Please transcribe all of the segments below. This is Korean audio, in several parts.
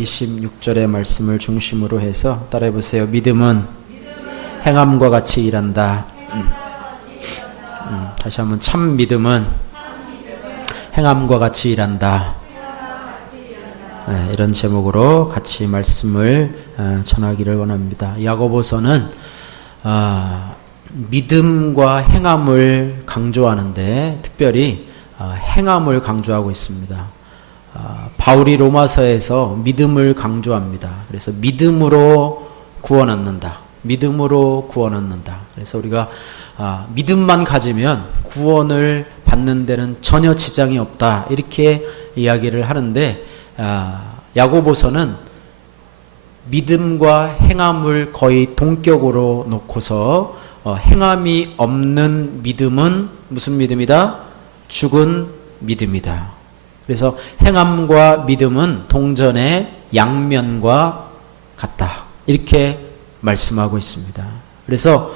26절의 말씀을 중심으로 해서 따라해 보세요. 믿음은 행함과 같이 일한다. 다시 한번 참 믿음은 행함과 같이 일한다. 네, 이런 제목으로 같이 말씀을 전하기를 원합니다. 야고보서는 믿음과 행함을 강조하는데 특별히 행함을 강조하고 있습니다. 바울이 로마서에서 믿음을 강조합니다. 그래서 믿음으로 구원 얻는다. 믿음으로 구원 얻는다. 그래서 우리가 믿음만 가지면 구원을 받는 데는 전혀 지장이 없다. 이렇게 이야기를 하는데 야고보서는 믿음과 행함을 거의 동격으로 놓고서 행함이 없는 믿음은 무슨 믿음이다? 죽은 믿음이다. 그래서 행함과 믿음은 동전의 양면과 같다. 이렇게 말씀하고 있습니다. 그래서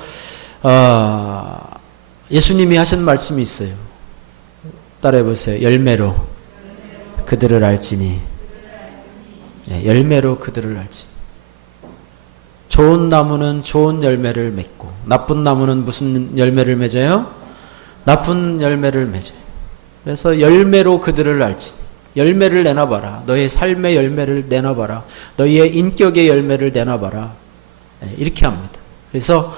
예수님이 하신 말씀이 있어요. 따라해 보세요. 열매로 그들을 알지니. 네, 열매로 그들을 알지니. 좋은 나무는 좋은 열매를 맺고 나쁜 나무는 무슨 열매를 맺어요? 나쁜 열매를 맺어요. 그래서 열매로 그들을 알지니. 열매를 내놔봐라. 너의 삶의 열매를 내놔봐라. 너희의 인격의 열매를 내놔봐라. 네, 이렇게 합니다. 그래서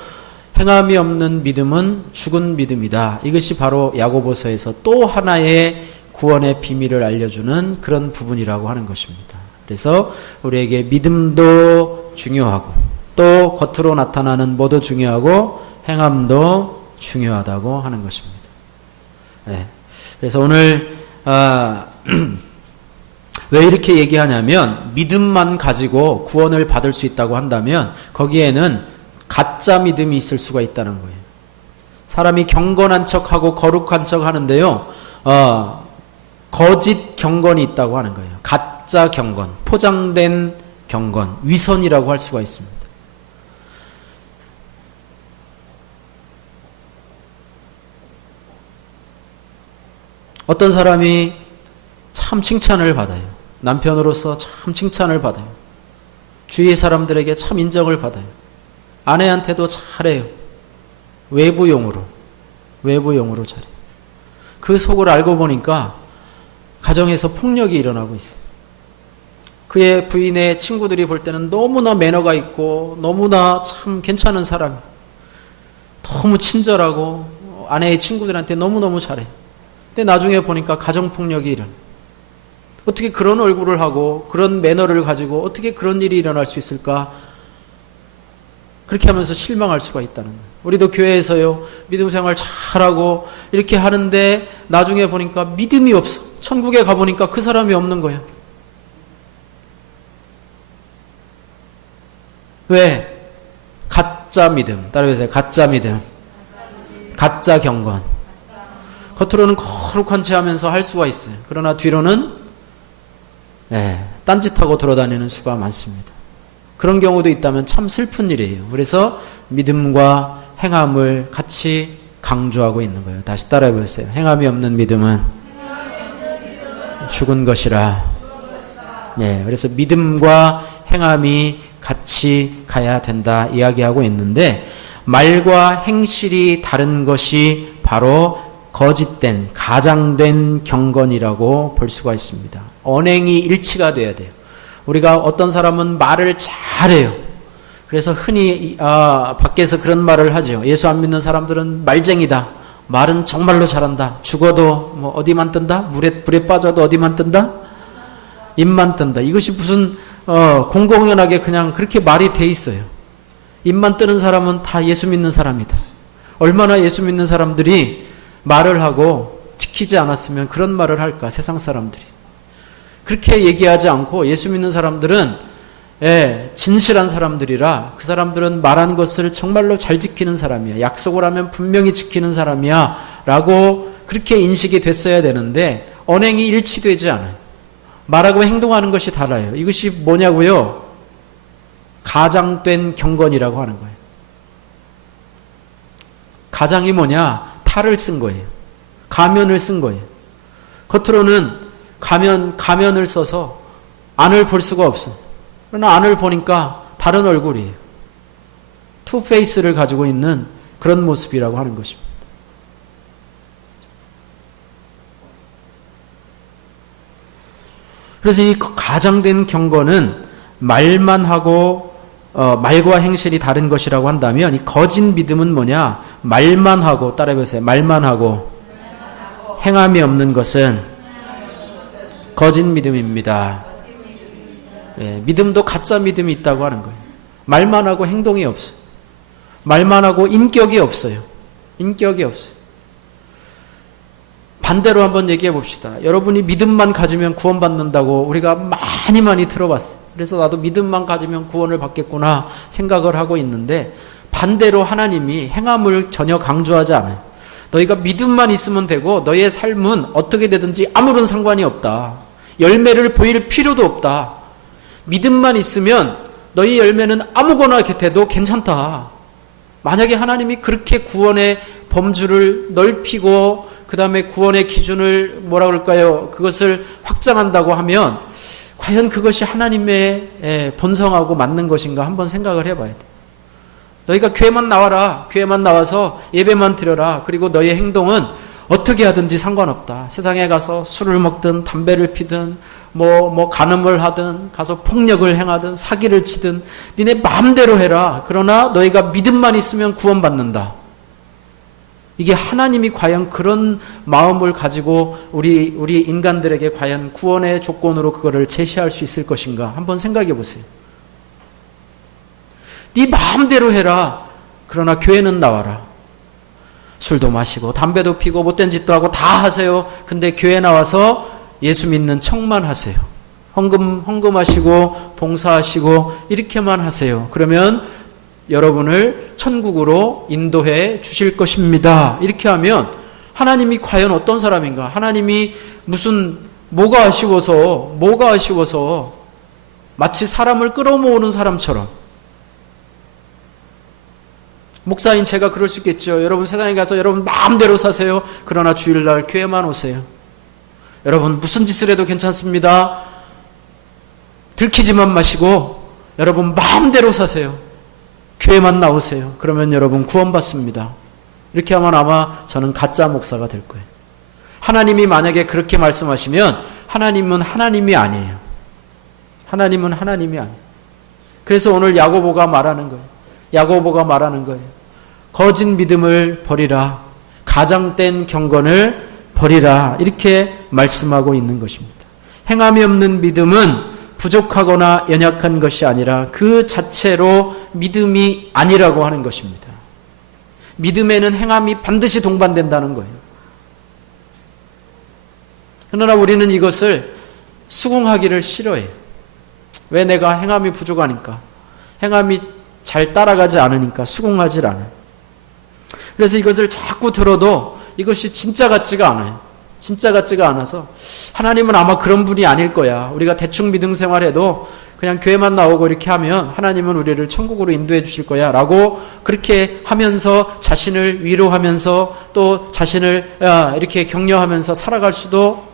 행함이 없는 믿음은 죽은 믿음이다. 이것이 바로 야고보서에서 또 하나의 구원의 비밀을 알려주는 그런 부분이라고 하는 것입니다. 그래서 우리에게 믿음도 중요하고 또 겉으로 나타나는 뭐도 중요하고 행함도 중요하다고 하는 것입니다. 네. 그래서 오늘 왜 이렇게 얘기하냐면 믿음만 가지고 구원을 받을 수 있다고 한다면 거기에는 가짜 믿음이 있을 수가 있다는 거예요. 사람이 경건한 척하고 거룩한 척 하는데요. 거짓 경건이 있다고 하는 거예요. 가짜 경건, 포장된 경건, 위선이라고 할 수가 있습니다. 어떤 사람이 참 칭찬을 받아요. 남편으로서 참 칭찬을 받아요. 주위 사람들에게 참 인정을 받아요. 아내한테도 잘해요. 외부용으로 잘해요. 그 속을 알고 보니까 가정에서 폭력이 일어나고 있어요. 그의 부인의 친구들이 볼 때는 너무나 매너가 있고 너무나 참 괜찮은 사람, 너무 친절하고 아내의 친구들한테 너무너무 잘해. 근데 나중에 보니까 가정폭력이 일어나. 어떻게 그런 얼굴을 하고 그런 매너를 가지고 어떻게 그런 일이 일어날 수 있을까? 그렇게 하면서 실망할 수가 있다는 거예요. 우리도 교회에서요, 믿음 생활 잘하고 이렇게 하는데 나중에 보니까 믿음이 없어. 천국에 가보니까 그 사람이 없는 거야. 왜? 가짜 믿음. 따라해보세요. 가짜 믿음. 가짜 경건. 겉으로는 거룩한 체 하면서 할 수가 있어요. 그러나 뒤로는 딴짓하고 돌아다니는 수가 많습니다. 그런 경우도 있다면 참 슬픈 일이에요. 그래서 믿음과 행함을 같이 강조하고 있는 거예요. 다시 따라해 보세요. 행함이 없는 믿음은 죽은 것이라. 네, 그래서 믿음과 행함이 같이 가야 된다 이야기하고 있는데 말과 행실이 다른 것이 바로 거짓된, 가장된 경건이라고 볼 수가 있습니다. 언행이 일치가 돼야 돼요. 우리가 어떤 사람은 말을 잘해요. 그래서 흔히 밖에서 그런 말을 하죠. 예수 안 믿는 사람들은 말쟁이다. 말은 정말로 잘한다. 죽어도 뭐 어디만 뜬다? 불에 빠져도 어디만 뜬다? 입만 뜬다. 이것이 무슨 공공연하게 그냥 그렇게 말이 돼 있어요. 입만 뜨는 사람은 다 예수 믿는 사람이다. 얼마나 예수 믿는 사람들이 말을 하고 지키지 않았으면 그런 말을 할까? 세상 사람들이. 그렇게 얘기하지 않고 예수 믿는 사람들은 진실한 사람들이라 그 사람들은 말한 것을 정말로 잘 지키는 사람이야. 약속을 하면 분명히 지키는 사람이야. 라고 그렇게 인식이 됐어야 되는데 언행이 일치되지 않아요. 말하고 행동하는 것이 달라요. 이것이 뭐냐고요? 가장된 경건이라고 하는 거예요. 가장이 뭐냐? 탈을 쓴 거예요. 가면을 쓴 거예요. 겉으로는 가면을 써서 안을 볼 수가 없어. 그러나 안을 보니까 다른 얼굴이에요. 투페이스를 가지고 있는 그런 모습이라고 하는 것입니다. 그래서 이 가장된 경건은 말만 하고 말과 행실이 다른 것이라고 한다면 이 거짓 믿음은 뭐냐? 말만 하고, 따라해보세요. 말만 하고 행함이 없는 것은 거짓 믿음입니다. 예, 믿음도 가짜 믿음이 있다고 하는 거예요. 말만 하고 행동이 없어요. 말만 하고 인격이 없어요. 인격이 없어요. 반대로 한번 얘기해 봅시다. 여러분이 믿음만 가지면 구원받는다고 우리가 많이 들어봤어요. 그래서 나도 믿음만 가지면 구원을 받겠구나 생각을 하고 있는데, 반대로 하나님이 행함을 전혀 강조하지 않아요. 너희가 믿음만 있으면 되고 너희의 삶은 어떻게 되든지 아무런 상관이 없다. 열매를 보일 필요도 없다. 믿음만 있으면 너희 열매는 아무거나 돼도 괜찮다. 만약에 하나님이 그렇게 구원의 범주를 넓히고 그 다음에 구원의 기준을 뭐라 그럴까요? 그것을 확장한다고 하면 과연 그것이 하나님의 본성하고 맞는 것인가 한번 생각을 해봐야 돼. 너희가 교회만 나와라. 교회만 나와서 예배만 드려라. 그리고 너희의 행동은 어떻게 하든지 상관없다. 세상에 가서 술을 먹든 담배를 피든 간음을 하든 가서 폭력을 행하든 사기를 치든 니네 마음대로 해라. 그러나 너희가 믿음만 있으면 구원받는다. 이게 하나님이 과연 그런 마음을 가지고 우리 인간들에게 과연 구원의 조건으로 그거를 제시할 수 있을 것인가 한번 생각해 보세요. 네 마음대로 해라. 그러나 교회는 나와라. 술도 마시고 담배도 피고 못된 짓도 하고 다 하세요. 근데 교회 나와서 예수 믿는 척만 하세요. 헌금하시고 봉사하시고 이렇게만 하세요. 그러면 여러분을 천국으로 인도해 주실 것입니다. 이렇게 하면 하나님이 과연 어떤 사람인가? 하나님이 뭐가 아쉬워서 마치 사람을 끌어모으는 사람처럼. 목사인 제가 그럴 수 있겠죠. 여러분 세상에 가서 여러분 마음대로 사세요. 그러나 주일날 교회만 오세요. 여러분 무슨 짓을 해도 괜찮습니다. 들키지만 마시고 여러분 마음대로 사세요. 교회만 나오세요. 그러면 여러분 구원받습니다. 이렇게 하면 아마 저는 가짜 목사가 될 거예요. 하나님이 만약에 그렇게 말씀하시면 하나님은 하나님이 아니에요. 하나님은 하나님이 아니에요. 그래서 오늘 야고보가 말하는 거예요. 거짓 믿음을 버리라. 가장된 경건을 버리라. 이렇게 말씀하고 있는 것입니다. 행함이 없는 믿음은 부족하거나 연약한 것이 아니라 그 자체로 믿음이 아니라고 하는 것입니다. 믿음에는 행함이 반드시 동반된다는 거예요. 그러나 우리는 이것을 수긍하기를 싫어해요. 왜? 내가 행함이 부족하니까. 행함이 잘 따라가지 않으니까 수긍하지 않아요. 그래서 이것을 자꾸 들어도 이것이 진짜 같지가 않아요. 진짜 같지가 않아서 하나님은 아마 그런 분이 아닐 거야. 우리가 대충 믿음 생활해도 그냥 교회만 나오고 이렇게 하면 하나님은 우리를 천국으로 인도해 주실 거야 라고 그렇게 하면서 자신을 위로하면서 또 자신을 이렇게 격려하면서 살아갈 수도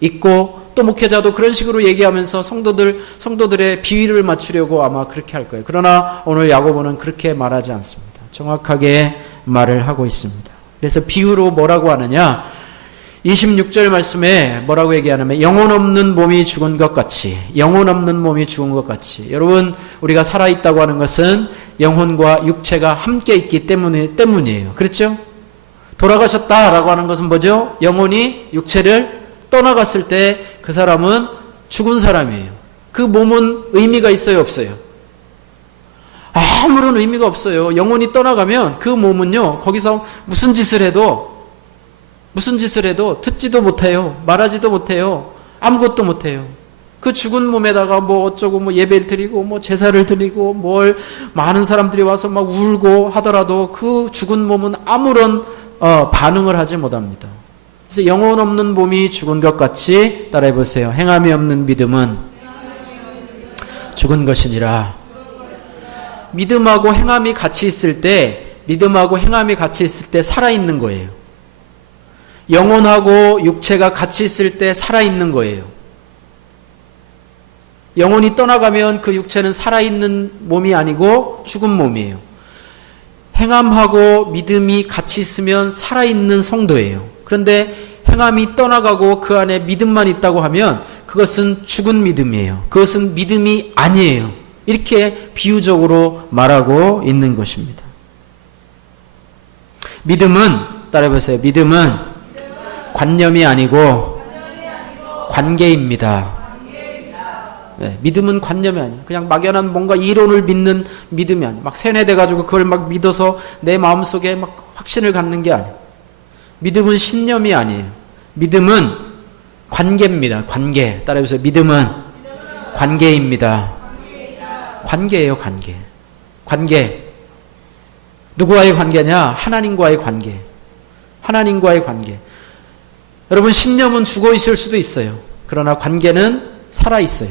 있고, 또 목회자도 그런 식으로 얘기하면서 성도들의 비위를 맞추려고 아마 그렇게 할 거예요. 그러나 오늘 야고보는 그렇게 말하지 않습니다. 정확하게 말을 하고 있습니다. 그래서 비유로 뭐라고 하느냐? 26절 말씀에 뭐라고 얘기하냐면 영혼 없는 몸이 죽은 것 같이, 영혼 없는 몸이 죽은 것 같이. 여러분, 우리가 살아있다고 하는 것은 영혼과 육체가 함께 있기 때문이에요. 그렇죠? 돌아가셨다라고 하는 것은 뭐죠? 영혼이 육체를 떠나갔을 때 그 사람은 죽은 사람이에요. 그 몸은 의미가 있어요, 없어요? 아무런 의미가 없어요. 영혼이 떠나가면 그 몸은요, 거기서 무슨 짓을 해도 듣지도 못해요. 말하지도 못해요. 아무것도 못해요. 그 죽은 몸에다가 어쩌고 예배를 드리고 제사를 드리고 많은 사람들이 와서 막 울고 하더라도 그 죽은 몸은 아무런 반응을 하지 못합니다. 그래서 영혼 없는 몸이 죽은 것 같이, 따라해보세요. 행함이 없는 믿음은 죽은 것이니라. 믿음하고 행함이 같이 있을 때 살아있는 거예요. 영혼하고 육체가 같이 있을 때 살아있는 거예요. 영혼이 떠나가면 그 육체는 살아있는 몸이 아니고 죽은 몸이에요. 행함하고 믿음이 같이 있으면 살아있는 성도예요. 그런데 행함이 떠나가고 그 안에 믿음만 있다고 하면 그것은 죽은 믿음이에요. 그것은 믿음이 아니에요. 이렇게 비유적으로 말하고 있는 것입니다. 믿음은, 따라해보세요. 믿음은 관념이 아니고 관계입니다. 네, 믿음은 관념이 아니에요. 그냥 막연한 뭔가 이론을 믿는 믿음이 아니에요. 막 세뇌돼가지고 그걸 막 믿어서 내 마음속에 막 확신을 갖는 게 아니에요. 믿음은 신념이 아니에요. 믿음은 관계입니다. 관계. 따라해보세요. 믿음은 관계입니다. 관계예요, 관계. 관계. 누구와의 관계냐? 하나님과의 관계. 하나님과의 관계. 여러분, 신념은 죽어 있을 수도 있어요. 그러나 관계는 살아 있어요.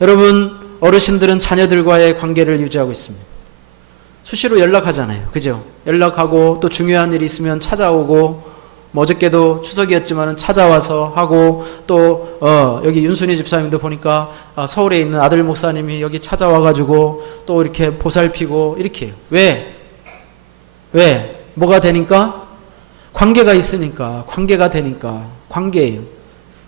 여러분, 어르신들은 자녀들과의 관계를 유지하고 있습니다. 수시로 연락하잖아요. 그죠? 연락하고 또 중요한 일이 있으면 찾아오고, 뭐 어저께도 추석이었지만 찾아와서 하고, 또 여기 윤순희 집사님도 보니까 서울에 있는 아들 목사님이 여기 찾아와가지고 또 이렇게 보살피고 이렇게 해요. 왜? 뭐가 되니까? 관계가 있으니까. 관계가 되니까. 관계예요.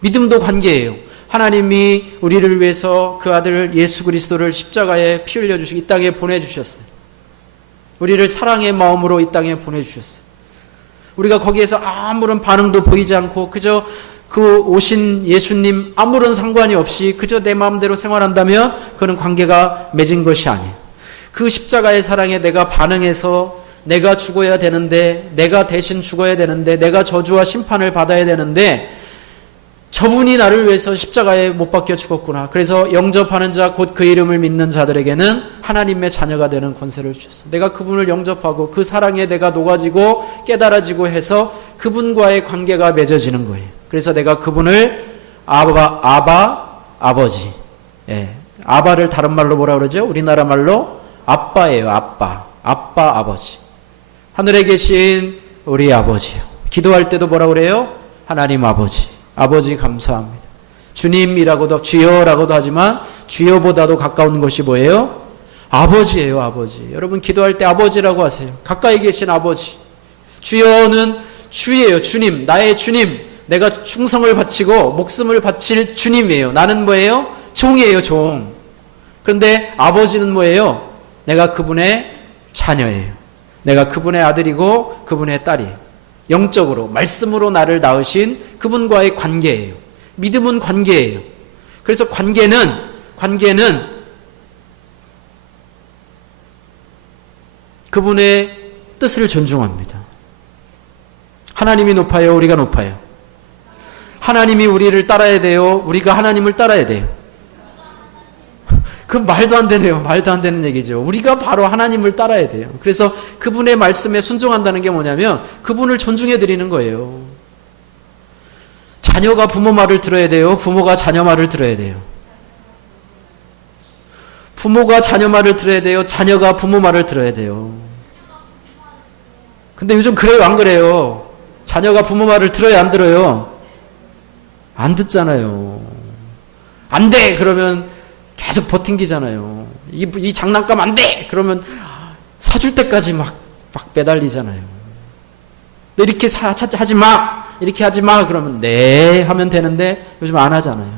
믿음도 관계예요. 하나님이 우리를 위해서 그 아들 예수 그리스도를 십자가에 피 흘려주시고 이 땅에 보내주셨어요. 우리를 사랑의 마음으로 이 땅에 보내주셨어요. 우리가 거기에서 아무런 반응도 보이지 않고 그저 그 오신 예수님 아무런 상관이 없이 그저 내 마음대로 생활한다면 그는 관계가 맺은 것이 아니에요. 그 십자가의 사랑에 내가 반응해서 내가 죽어야 되는데, 내가 대신 죽어야 되는데, 내가 저주와 심판을 받아야 되는데 저분이 나를 위해서 십자가에 못 박혀 죽었구나. 그래서 영접하는 자 곧 그 이름을 믿는 자들에게는 하나님의 자녀가 되는 권세를 주셨어. 내가 그분을 영접하고 그 사랑에 내가 녹아지고 깨달아지고 해서 그분과의 관계가 맺어지는 거예요. 그래서 내가 그분을 아버지. 예. 아바를 다른 말로 뭐라 그러죠? 우리나라 말로 아빠예요. 아빠, 아버지. 하늘에 계신 우리 아버지요. 기도할 때도 뭐라 그래요? 하나님 아버지. 아버지 감사합니다. 주님이라고도 주여라고도 하지만 주여보다도 가까운 것이 뭐예요? 아버지예요. 아버지. 여러분 기도할 때 아버지라고 하세요. 가까이 계신 아버지. 주여는 주예요. 주님. 나의 주님. 내가 충성을 바치고 목숨을 바칠 주님이에요. 나는 뭐예요? 종이에요. 종. 그런데 아버지는 뭐예요? 내가 그분의 자녀예요. 내가 그분의 아들이고 그분의 딸이에요. 영적으로 말씀으로 나를 낳으신 그분과의 관계예요. 믿음은 관계예요. 그래서 관계는 그분의 뜻을 존중합니다. 하나님이 높아요, 우리가 높아요? 하나님이 우리를 따라야 돼요, 우리가 하나님을 따라야 돼요? 그 말도 안 되네요. 말도 안 되는 얘기죠. 우리가 바로 하나님을 따라야 돼요. 그래서 그분의 말씀에 순종한다는 게 뭐냐면 그분을 존중해 드리는 거예요. 자녀가 부모 말을 들어야 돼요, 부모가 자녀 말을 들어야 돼요? 부모가 자녀 말을 들어야 돼요, 자녀가 부모 말을 들어야 돼요? 근데 요즘 그래요, 안 그래요? 자녀가 부모 말을 들어요, 안 들어요? 안 듣잖아요. 안 돼! 그러면 계속 버팅기잖아요. 이 장난감 안 돼! 그러면 사줄 때까지 막 매달리잖아요. 너 이렇게 하지 마! 이렇게 하지 마! 그러면 네! 하면 되는데 요즘 안 하잖아요.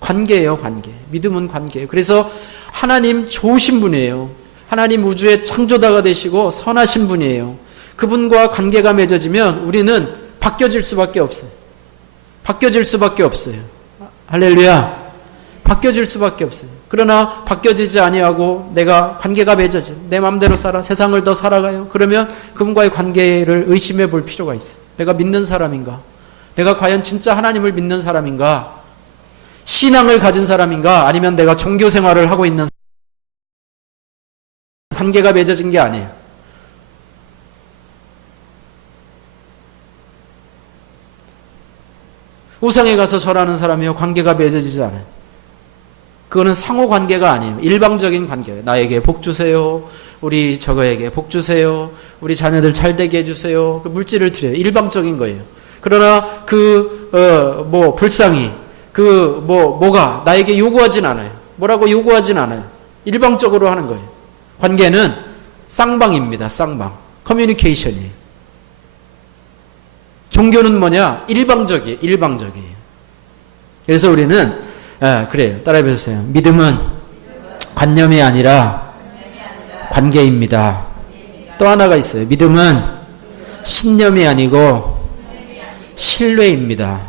관계예요, 관계. 믿음은 관계예요. 그래서 하나님 좋으신 분이에요. 하나님 우주의 창조다가 되시고 선하신 분이에요. 그분과 관계가 맺어지면 우리는 바뀌어질 수밖에 없어요. 바뀌어질 수밖에 없어요. 할렐루야. 바뀌어질 수밖에 없어요. 그러나 바뀌어지지 아니하고 내가 관계가 맺어져 내 마음대로 살아 세상을 더 살아가요. 그러면 그분과의 관계를 의심해 볼 필요가 있어요. 내가 믿는 사람인가? 내가 과연 진짜 하나님을 믿는 사람인가? 신앙을 가진 사람인가? 아니면 내가 종교 생활을 하고 있는 관계가 맺어진 게 아니에요. 우상에 가서 절하는 사람이요, 관계가 맺어지지 않아요. 그거는 상호 관계가 아니에요. 일방적인 관계예요. 나에게 복 주세요. 우리 저거에게 복 주세요. 우리 자녀들 잘 되게 해주세요. 그 물질을 드려요. 일방적인 거예요. 그러나 불쌍히 뭐가 나에게 요구하진 않아요. 뭐라고 요구하진 않아요. 일방적으로 하는 거예요. 관계는 쌍방입니다. 쌍방. 커뮤니케이션이에요. 종교는 뭐냐? 일방적이에요. 일방적이에요. 그래서 우리는 그래요. 따라해보세요. 믿음은 관념이 아니라 관계입니다. 또 하나가 있어요. 믿음은 신념이 아니고 신뢰입니다.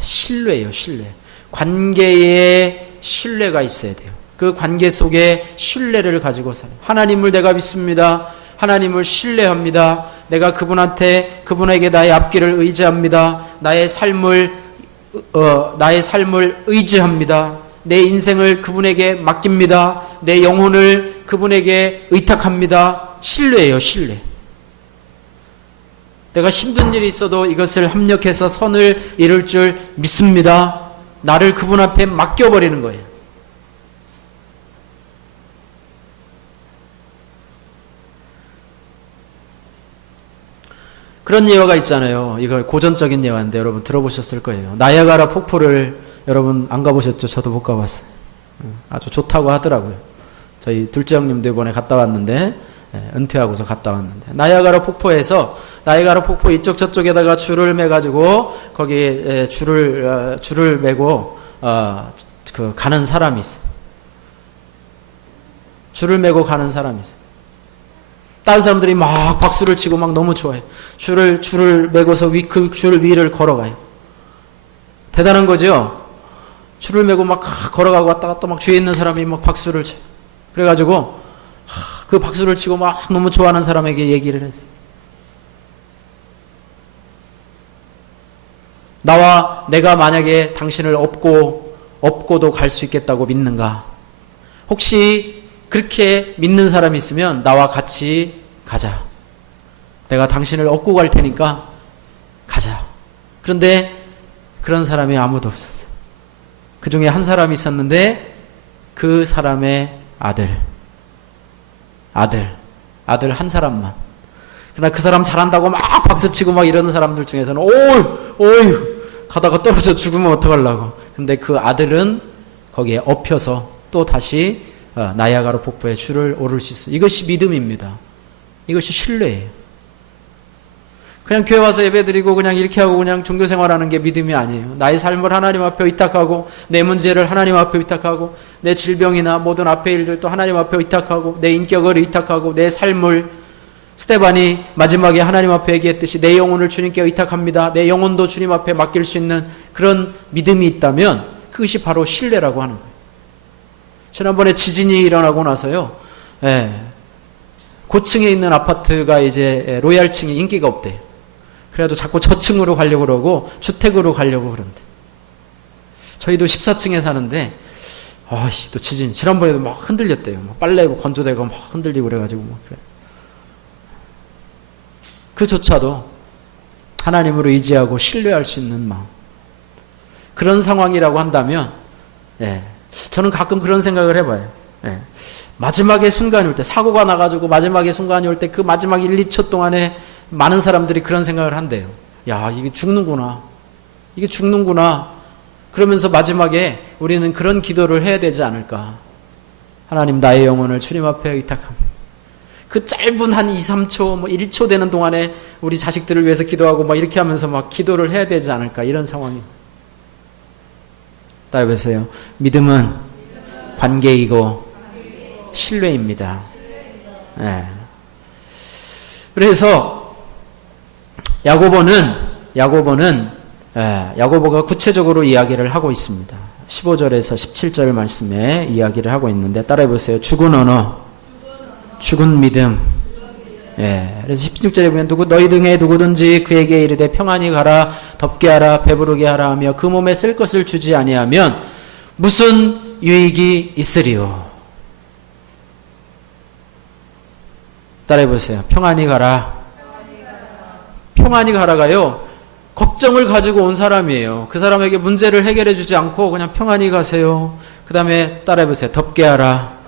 신뢰예요. 신뢰. 관계에 신뢰가 있어야 돼요. 그 관계 속에 신뢰를 가지고 살아요. 하나님을 내가 믿습니다. 하나님을 신뢰합니다. 내가 그분에게 나의 앞길을 의지합니다. 나의 삶을 의지합니다. 내 인생을 그분에게 맡깁니다. 내 영혼을 그분에게 의탁합니다. 신뢰예요, 신뢰. 내가 힘든 일이 있어도 이것을 합력해서 선을 이룰 줄 믿습니다. 나를 그분 앞에 맡겨버리는 거예요. 그런 예화가 있잖아요. 이거 고전적인 예화인데 여러분 들어보셨을 거예요. 나야가라 폭포를 여러분 안 가보셨죠? 저도 못 가봤어요. 아주 좋다고 하더라고요. 저희 둘째 형님도 이번에 갔다 왔는데, 은퇴하고서 갔다 왔는데, 나야가라 폭포 이쪽 저쪽에다가 줄을 매가지고 거기에 줄을 매고 가는 사람이 있어요. 줄을 매고 가는 사람이 있어요. 다른 사람들이 막 박수를 치고 막 너무 좋아해요. 줄을 매고서 그 줄 위를 걸어가요. 대단한 거죠? 줄을 매고 막 걸어가고 왔다 갔다 막 뒤에 있는 사람이 막 박수를 쳐요. 그래가지고 그 박수를 치고 막 너무 좋아하는 사람에게 얘기를 했어요. 내가 만약에 당신을 업고도 갈 수 있겠다고 믿는가? 혹시 그렇게 믿는 사람이 있으면 나와 같이 가자. 내가 당신을 업고 갈 테니까 가자. 그런데 그런 사람이 아무도 없었어요. 그 중에 한 사람이 있었는데 그 사람의 아들 한 사람만. 그러나 그 사람 잘한다고 막 박수치고 막 이러는 사람들 중에서는 어휴 가다가 떨어져 죽으면 어떡하려고. 근데 그 아들은 거기에 엎혀서 또 다시 나야가라 폭포에 줄을 오를 수 있어요. 이것이 믿음입니다. 이것이 신뢰예요. 그냥 교회 와서 예배드리고 그냥 이렇게 하고 그냥 종교생활하는 게 믿음이 아니에요. 나의 삶을 하나님 앞에 의탁하고 내 문제를 하나님 앞에 의탁하고 내 질병이나 모든 앞의 일들도 하나님 앞에 의탁하고 내 인격을 의탁하고 내 삶을 스데반이 마지막에 하나님 앞에 얘기했듯이 내 영혼을 주님께 의탁합니다. 내 영혼도 주님 앞에 맡길 수 있는 그런 믿음이 있다면 그것이 바로 신뢰라고 하는 거예요. 지난번에 지진이 일어나고 나서요. 고층에 있는 아파트가 이제 로얄층이 인기가 없대요. 그래도 자꾸 저층으로 가려고 그러고 주택으로 가려고 그런대. 저희도 14층에 사는데 또 지진 지난번에도 막 흔들렸대요. 막 빨래고 건조대가 막 흔들리고 그래가지고 막 그래. 그조차도 하나님으로 의지하고 신뢰할 수 있는 마음. 그런 상황이라고 한다면 저는 가끔 그런 생각을 해봐요. 마지막에 순간이 올 때, 사고가 나가지고 마지막에 순간이 올 때 그 마지막 1, 2초 동안에 많은 사람들이 그런 생각을 한대요. 야, 이게 죽는구나. 그러면서 마지막에 우리는 그런 기도를 해야 되지 않을까. 하나님, 나의 영혼을 주님 앞에 의탁합니다. 그 짧은 한 2, 3초, 1초 되는 동안에 우리 자식들을 위해서 기도하고 막 이렇게 하면서 막 기도를 해야 되지 않을까. 이런 상황이. 따라해보세요. 믿음은 관계이고 신뢰입니다. 그래서 야고보가 구체적으로 이야기를 하고 있습니다. 15절에서 17절 말씀에 이야기를 하고 있는데 따라해보세요. 죽은 언어, 죽은 믿음. 그래서 16절에 보면 너희 등에 누구든지 그에게 이르되 평안히 가라, 덥게 하라, 배부르게 하라 하며 그 몸에 쓸 것을 주지 아니하면 무슨 유익이 있으리요. 따라해보세요. 평안히 가라. 평안히 가라가요. 걱정을 가지고 온 사람이에요. 그 사람에게 문제를 해결해 주지 않고 그냥 평안히 가세요. 그 다음에 따라해보세요. 덥게 하라.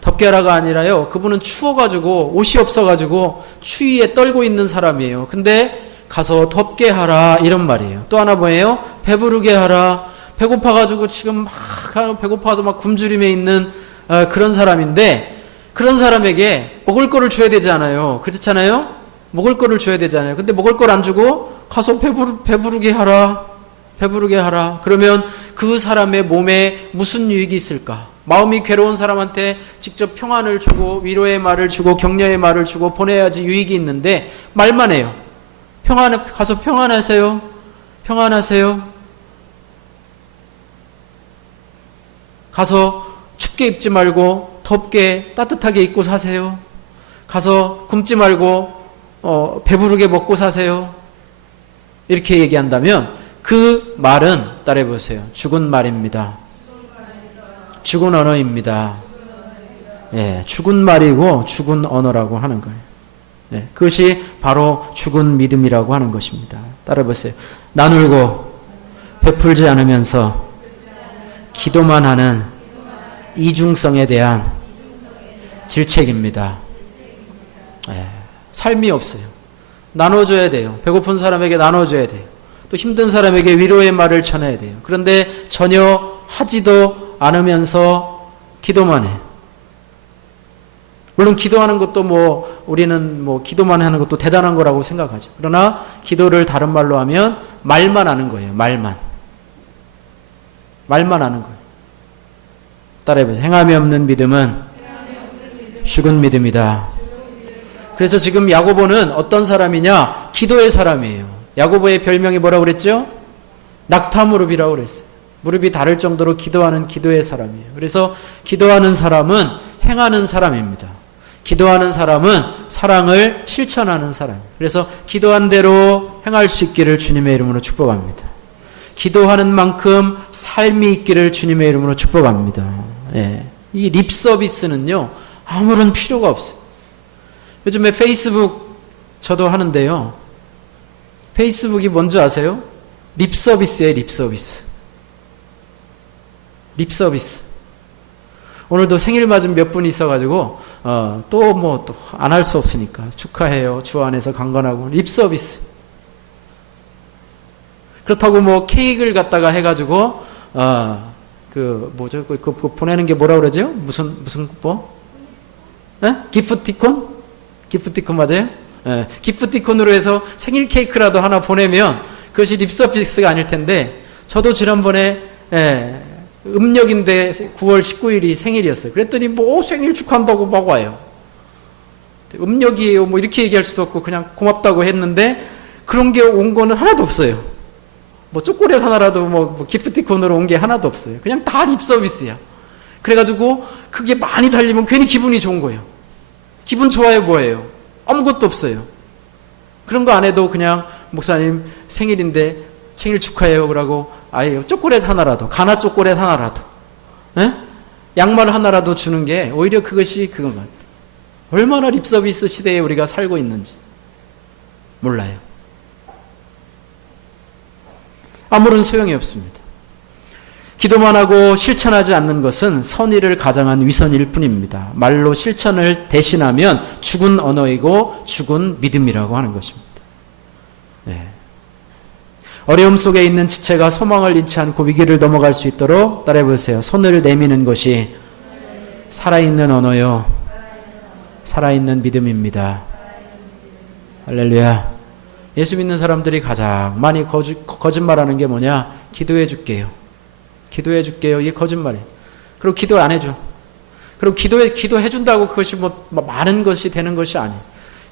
덥게 하라가 아니라요. 그분은 추워가지고 옷이 없어가지고 추위에 떨고 있는 사람이에요. 근데 가서 덥게 하라 이런 말이에요. 또 하나 뭐예요? 배부르게 하라. 배고파가지고 지금 막 배고파서 막 굶주림에 있는 그런 사람인데 그런 사람에게 먹을 거를 줘야 되지 않아요. 그렇잖아요? 먹을 거를 줘야 되잖아요. 근데 먹을 걸 안 주고 가서 배부르게 하라. 배부르게 하라. 그러면 그 사람의 몸에 무슨 유익이 있을까? 마음이 괴로운 사람한테 직접 평안을 주고 위로의 말을 주고 격려의 말을 주고 보내야지 유익이 있는데 말만 해요. 가서 평안하세요. 평안하세요. 가서 춥게 입지 말고 덥게 따뜻하게 입고 사세요. 가서 굶지 말고 배부르게 먹고 사세요. 이렇게 얘기한다면 그 말은 따라해 보세요. 죽은 말입니다. 죽은 언어입니다. 예, 죽은 말이고 죽은 언어라고 하는 거예요. 예, 그것이 바로 죽은 믿음이라고 하는 것입니다. 따라해 보세요. 나누고 베풀지 않으면서 기도만 하는 이중성에 대한 질책입니다. 예, 삶이 없어요. 나눠줘야 돼요. 배고픈 사람에게 나눠줘야 돼요. 또 힘든 사람에게 위로의 말을 전해야 돼요. 그런데 전혀 하지도 않으면서 기도만 해요. 물론 기도하는 것도 우리는 기도만 하는 것도 대단한 거라고 생각하죠. 그러나 기도를 다른 말로 하면 말만 하는 거예요. 말만 하는 거예요. 따라해보세요. 행함이 없는 믿음은 죽은 믿음이다. 그래서 지금 야고보는 어떤 사람이냐? 기도의 사람이에요. 야고보의 별명이 뭐라고 그랬죠? 낙타무릎이라고 그랬어요. 무릎이 닳을 정도로 기도하는 기도의 사람이에요. 그래서 기도하는 사람은 행하는 사람입니다. 기도하는 사람은 사랑을 실천하는 사람. 그래서 기도한 대로 행할 수 있기를 주님의 이름으로 축복합니다. 기도하는 만큼 삶이 있기를 주님의 이름으로 축복합니다. 예. 이 립 서비스는요, 아무런 필요가 없어요. 요즘에 페이스북 저도 하는데요. 페이스북이 뭔지 아세요? 립 서비스예요, 립 서비스. 립 서비스. 오늘도 생일 맞은 몇 분이 있어가지고, 또 안 할 수 없으니까 축하해요. 주 안에서 강건하고. 립 서비스. 그렇다고 케이크를 갖다가 해가지고, 그거 보내는 게 뭐라 그러죠? 무슨, 예? 기프티콘? 기프티콘 맞아요? 예. 기프티콘으로 해서 생일 케이크라도 하나 보내면 그것이 립 서비스가 아닐 텐데, 저도 지난번에, 음력인데 9월 19일이 생일이었어요. 그랬더니 생일 축하한다고 막 와요. 음력이에요. 이렇게 얘기할 수도 없고 그냥 고맙다고 했는데 그런 게 온 거는 하나도 없어요. 초콜릿 하나라도 기프티콘으로 온 게 하나도 없어요. 그냥 다 립 서비스야. 그래가지고 그게 많이 달리면 괜히 기분이 좋은 거예요. 기분 좋아요 뭐예요? 아무것도 없어요. 그런 거 안 해도 그냥 목사님 생일인데 생일 축하해요 그러고 아예 초콜릿 하나라도, 가나 초콜릿 하나라도, 에? 양말 하나라도 주는 게 오히려 그것이 그건 같아요. 얼마나 립서비스 시대에 우리가 살고 있는지 몰라요. 아무런 소용이 없습니다. 기도만 하고 실천하지 않는 것은 선의를 가장한 위선일 뿐입니다. 말로 실천을 대신하면 죽은 언어이고 죽은 믿음이라고 하는 것입니다. 네. 어려움 속에 있는 지체가 소망을 잃지 않고 위기를 넘어갈 수 있도록 따라해보세요. 손을 내미는 것이 살아있는 언어요. 살아있는 믿음입니다. 할렐루야. 예수 믿는 사람들이 가장 많이 거짓말하는 게 뭐냐? 기도해 줄게요. 기도해 줄게요. 이게 거짓말이에요. 그리고 기도 안 해줘. 그리고 기도해 준다고 그것이 많은 것이 되는 것이 아니에요.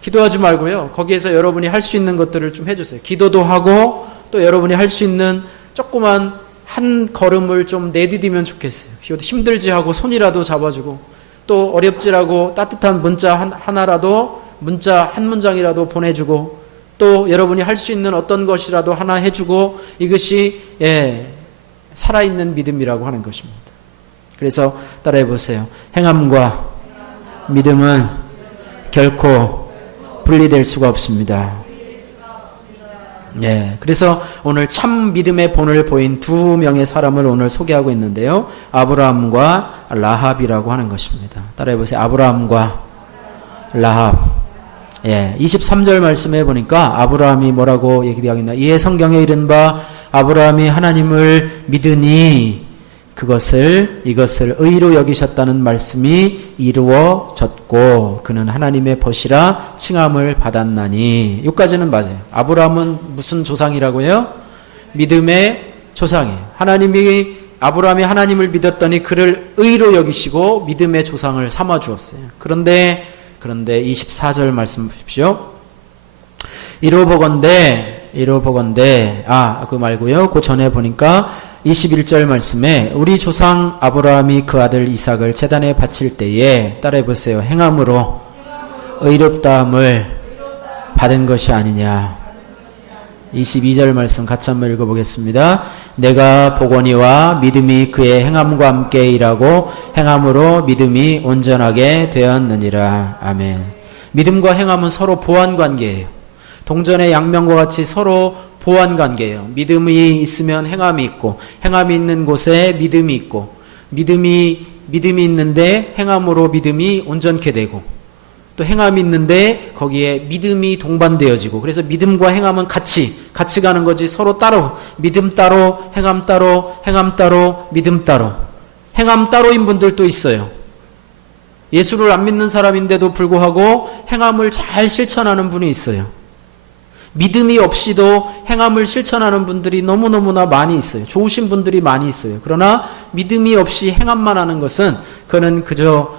기도하지 말고요. 거기에서 여러분이 할 수 있는 것들을 좀 해주세요. 기도도 하고 또 여러분이 할 수 있는 조그만 한 걸음을 좀 내디디면 좋겠어요. 힘들지 하고 손이라도 잡아주고 또 어렵지라고 따뜻한 문자 하나라도 문자 한 문장이라도 보내주고 또 여러분이 할 수 있는 어떤 것이라도 하나 해주고 이것이 살아있는 믿음이라고 하는 것입니다. 그래서 따라해 보세요. 행함과 믿음은 결코 분리될 수가 없습니다. 그래서 오늘 참 믿음의 본을 보인 두 명의 사람을 오늘 소개하고 있는데요. 아브라함과 라합이라고 하는 것입니다. 따라해 보세요. 아브라함과 라합. 예, 23절 말씀해 보니까 아브라함이 뭐라고 얘기하고 있나? 이에 성경에 이른 바 아브라함이 하나님을 믿으니 이것을 의로 여기셨다는 말씀이 이루어졌고 그는 하나님의 벗이라 칭함을 받았나니. 여기까지는 맞아요. 아브라함은 무슨 조상이라고요? 믿음의 조상이에요. 아브라함이 하나님을 믿었더니 그를 의로 여기시고 믿음의 조상을 삼아 주었어요. 그런데 24절 말씀 보십시오. 이로보건대 그 말고요. 그 전에 보니까 21절 말씀에 우리 조상 아브라함이 그 아들 이삭을 제단에 바칠 때에 따라해 보세요. 행함으로 의롭다함을 받은 것이 아니냐. 22절 말씀 같이 한번 읽어보겠습니다. 내가 보거니와 믿음이 그의 행함과 함께 일하고 행함으로 믿음이 온전하게 되었느니라. 아멘. 믿음과 행함은 서로 보완관계예요. 동전의 양면과 같이 서로 보완관계예요. 믿음이 있으면 행함이 있고 행함이 있는 곳에 믿음이 있고 믿음이 있는데 행함으로 믿음이 온전케 되고 또 행함이 있는데 거기에 믿음이 동반되어지고 그래서 믿음과 행함은 같이 가는 거지 서로 따로 믿음 따로 행함 따로 행함 따로 믿음 따로 행함 따로인 분들도 있어요. 예수를 안 믿는 사람인데도 불구하고 행함을 잘 실천하는 분이 있어요. 믿음이 없이도 행함을 실천하는 분들이 너무너무나 많이 있어요. 좋으신 분들이 많이 있어요. 그러나 믿음이 없이 행함만 하는 것은 그는 그저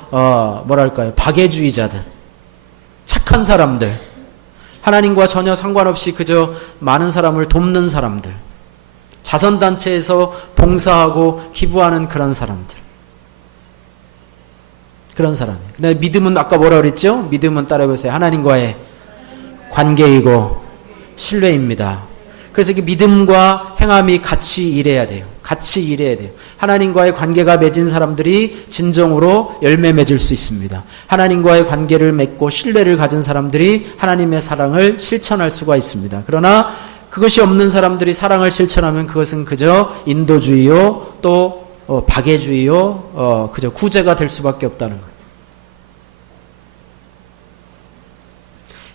박애주의자들, 착한 사람들, 하나님과 전혀 상관없이 그저 많은 사람을 돕는 사람들, 자선단체에서 봉사하고 기부하는 그런 사람들. 그런 사람이에요. 근데 믿음은 아까 뭐라 그랬죠? 믿음은 따라해보세요. 하나님과의 관계이고 신뢰입니다. 그래서 그 믿음과 행함이 같이 일해야 돼요. 같이 일해야 돼요. 하나님과의 관계가 맺은 사람들이 진정으로 열매 맺을 수 있습니다. 하나님과의 관계를 맺고 신뢰를 가진 사람들이 하나님의 사랑을 실천할 수가 있습니다. 그러나 그것이 없는 사람들이 사랑을 실천하면 그것은 그저 인도주의요, 또 박애주의요, 그저 구제가 될 수밖에 없다는 거예요.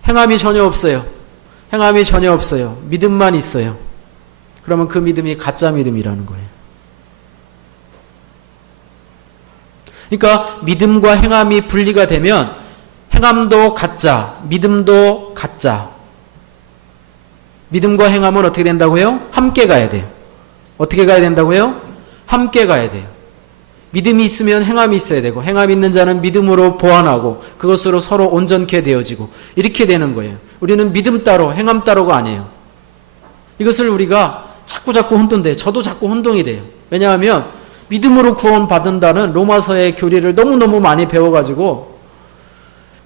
행함이 전혀 없어요. 행함이 전혀 없어요. 믿음만 있어요. 그러면 그 믿음이 가짜 믿음이라는 거예요. 그러니까 믿음과 행함이 분리가 되면 행함도 가짜, 믿음도 가짜. 믿음과 행함은 어떻게 된다고요? 함께 가야 돼요. 어떻게 가야 된다고요? 함께 가야 돼요. 믿음이 있으면 행함이 있어야 되고 행함이 있는 자는 믿음으로 보완하고 그것으로 서로 온전케 되어지고 이렇게 되는 거예요. 우리는 믿음 따로 행함 따로가 아니에요. 이것을 우리가 자꾸 혼돈돼요. 저도 자꾸 혼동이 돼요. 왜냐하면 믿음으로 구원받는다는 로마서의 교리를 너무너무 많이 배워가지고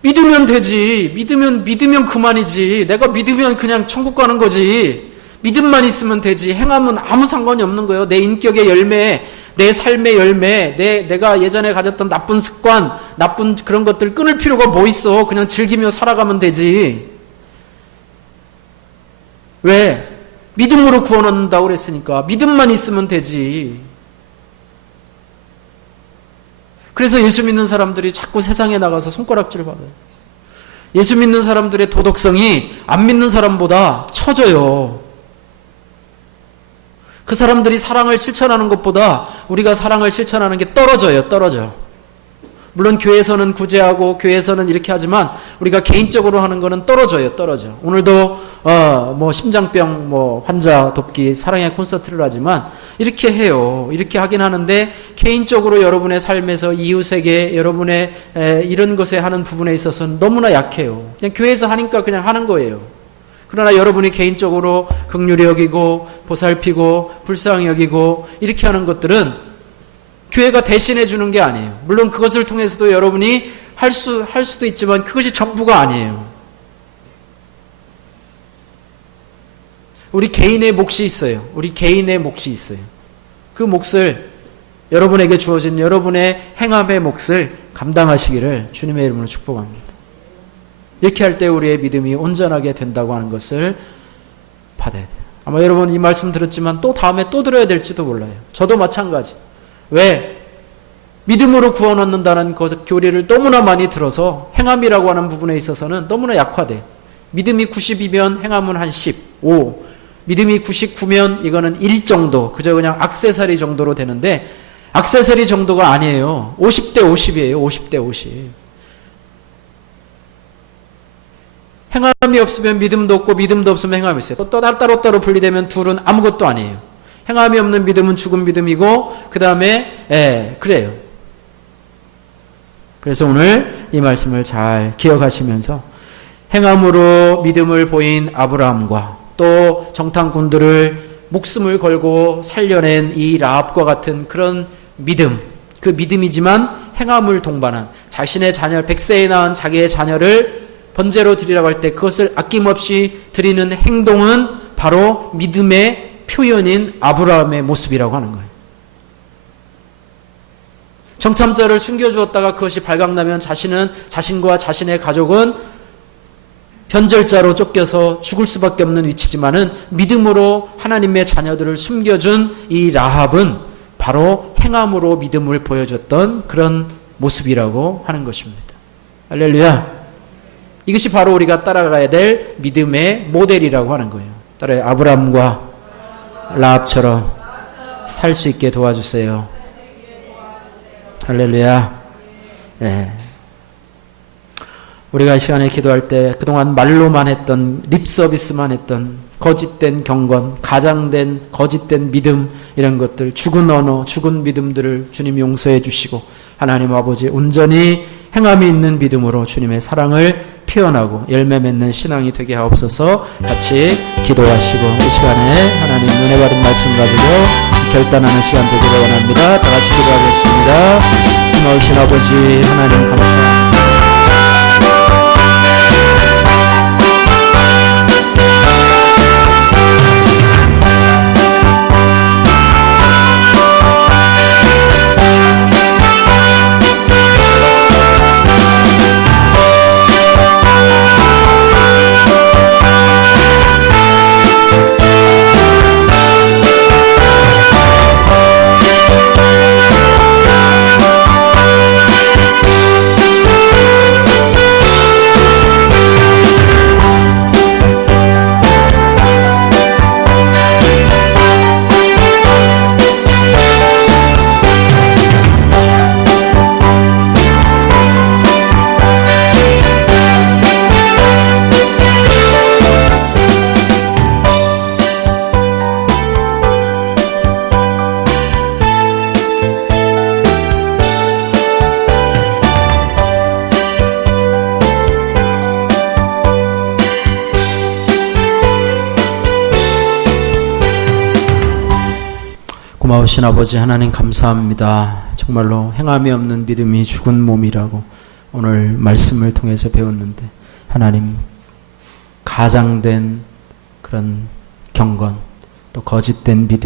믿으면 되지. 믿으면 그만이지. 내가 믿으면 그냥 천국 가는 거지. 믿음만 있으면 되지. 행함은 아무 상관이 없는 거예요. 내 인격의 열매, 내 삶의 열매, 내가 예전에 가졌던 나쁜 습관, 나쁜 그런 것들 끊을 필요가 뭐 있어. 그냥 즐기며 살아가면 되지. 왜? 믿음으로 구원 얻는다고 그랬으니까. 믿음만 있으면 되지. 그래서 예수 믿는 사람들이 자꾸 세상에 나가서 손가락질 받아요. 예수 믿는 사람들의 도덕성이 안 믿는 사람보다 처져요. 그 사람들이 사랑을 실천하는 것보다 우리가 사랑을 실천하는 게 떨어져. 물론 교회에서는 구제하고 교회에서는 이렇게 하지만 우리가 개인적으로 하는 거는 떨어져. 오늘도 심장병 환자 돕기 사랑의 콘서트를 하지만 이렇게 해요. 이렇게 하긴 하는데 개인적으로 여러분의 삶에서 이웃에게 여러분의 이런 것에 하는 부분에 있어서는 너무나 약해요. 그냥 교회에서 하니까 그냥 하는 거예요. 그러나 여러분이 개인적으로 긍휼히 여기고 보살피고 불쌍히 여기고 이렇게 하는 것들은 교회가 대신해 주는 게 아니에요. 물론 그것을 통해서도 여러분이 할 수도 있지만 그것이 전부가 아니에요. 우리 개인의 몫이 있어요. 그 몫을 여러분에게 주어진 여러분의 행함의 몫을 감당하시기를 주님의 이름으로 축복합니다. 이렇게 할 때 우리의 믿음이 온전하게 된다고 하는 것을 받아야 돼요. 아마 여러분 이 말씀 들었지만 또 다음에 또 들어야 될지도 몰라요. 저도 마찬가지. 왜? 믿음으로 구원 얻는다는 교리를 너무나 많이 들어서 행함이라고 하는 부분에 있어서는 너무나 약화돼. 믿음이 90이면 행함은 한 15, 믿음이 99면 이거는 1 정도, 그저 그냥 액세서리 정도로 되는데 액세서리 정도가 아니에요. 50대 50이에요. 50대 50. 행함이 없으면 믿음도 없고 믿음도 없으면 행함이 있어요. 또 따로따로 분리되면 둘은 아무것도 아니에요. 행함이 없는 믿음은 죽은 믿음이고 그 다음에 그래요. 그래서 오늘 이 말씀을 잘 기억하시면서 행함으로 믿음을 보인 아브라함과 또 정탐꾼들을 목숨을 걸고 살려낸 이 라합과 같은 그런 믿음, 그 믿음이지만 행함을 동반한 자신의 자녀, 100세에 낳은 자기의 자녀를 번제로 드리라고 할 때 그것을 아낌없이 드리는 행동은 바로 믿음의 표현인 아브라함의 모습이라고 하는 거예요. 정탐자를 숨겨주었다가 그것이 발각나면 자신과 자신의 가족은 변절자로 쫓겨서 죽을 수밖에 없는 위치지만은 믿음으로 하나님의 자녀들을 숨겨준 이 라합은 바로 행함으로 믿음을 보여줬던 그런 모습이라고 하는 것입니다. 할렐루야. 이것이 바로 우리가 따라가야 될 믿음의 모델이라고 하는 거예요. 따라요. 아브라함과 라합처럼 살 수 있게 도와주세요. 할렐루야. 네. 우리가 이 시간에 기도할 때 그동안 말로만 했던 립서비스만 했던 거짓된 경건, 가장된 거짓된 믿음 이런 것들, 죽은 언어, 죽은 믿음들을 주님 용서해 주시고 하나님 아버지 온전히 행함이 있는 믿음으로 주님의 사랑을 표현하고 열매 맺는 신앙이 되게 하옵소서. 같이 기도하시고 이 시간에 하나님 은혜 받은 말씀 가지고 결단하는 시간 되기를 원합니다. 다 같이 기도하겠습니다. 고마우신 아버지 하나님 감사합니다. 고마우신 아버지 하나님 감사합니다. 정말로 행함이 없는 믿음이 죽은 몸이라고 오늘 말씀을 통해서 배웠는데 하나님 가장된 그런 경건 또 거짓된 믿음